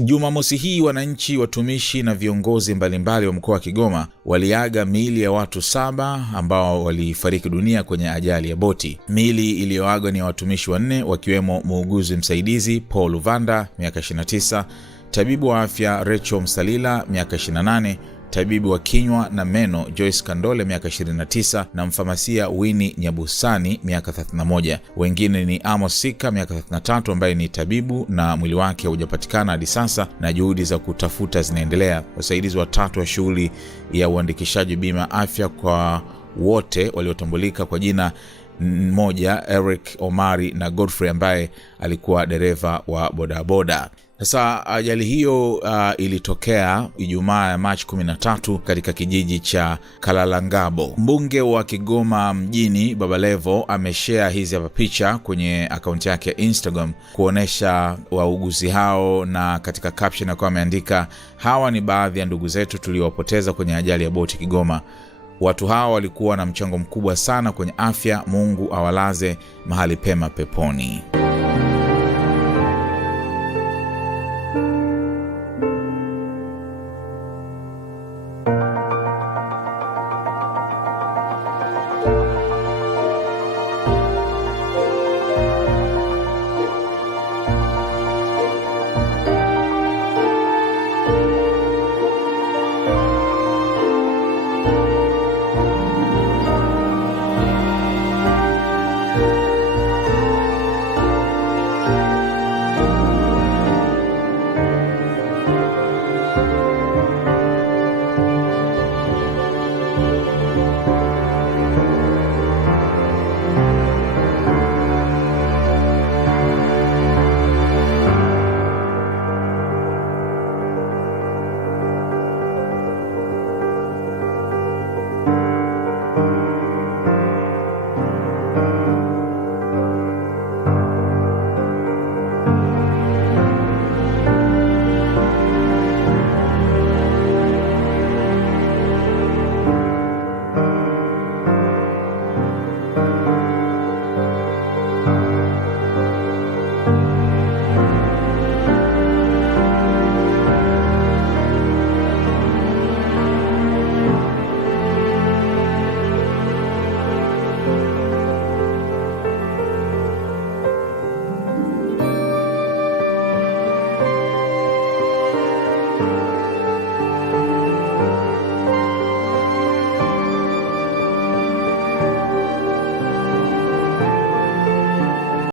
Jumamosi hii wananchi, watumishi na viongozi mbalimbali wa mkoa wa Kigoma waliaga miili ya watu 7 ambao walifariki dunia kwenye ajali ya boti. Miili iliyoagwa ni ya watumishi 4 wakiwemo muuguzi msaidizi Paul Luvanda miaka 29, tabibu wa afya Rachel Msalila miaka 28, tabibu wa kinywa na meno Joyce Kandole miaka 29 na mfamasia Winnie Nyabusani miaka 31. Wengine ni Amos Sika miaka 33 ambaye ni tabibu na mwili wake haujapatikana hadi sasa na juhudi za kutafuta zinaendelea. Wasaidizi 3 wa shughuli ya uandikishaji bima afya kwa wote waliotambulika kwa jina mmoja, Eric Omari na Godfrey ambaye alikuwa dereva wa bodaboda. Sasa ajali hiyo ilitokea Ijumaa ya Machi 13 katika kijiji cha Kalalangabo. Mbunge wa Kigoma mjini Baba Levo ameshare hizi hapa picha kwenye akaunti yake ya Instagram kuonesha wauguzi hao, na katika caption akawa ameandika, hawa ni baadhi ya ndugu zetu tuliowapoteza kwenye ajali ya boti Kigoma. Watu hao walikuwa na mchango mkubwa sana kwenye afya. Mungu awalaze mahali pema peponi.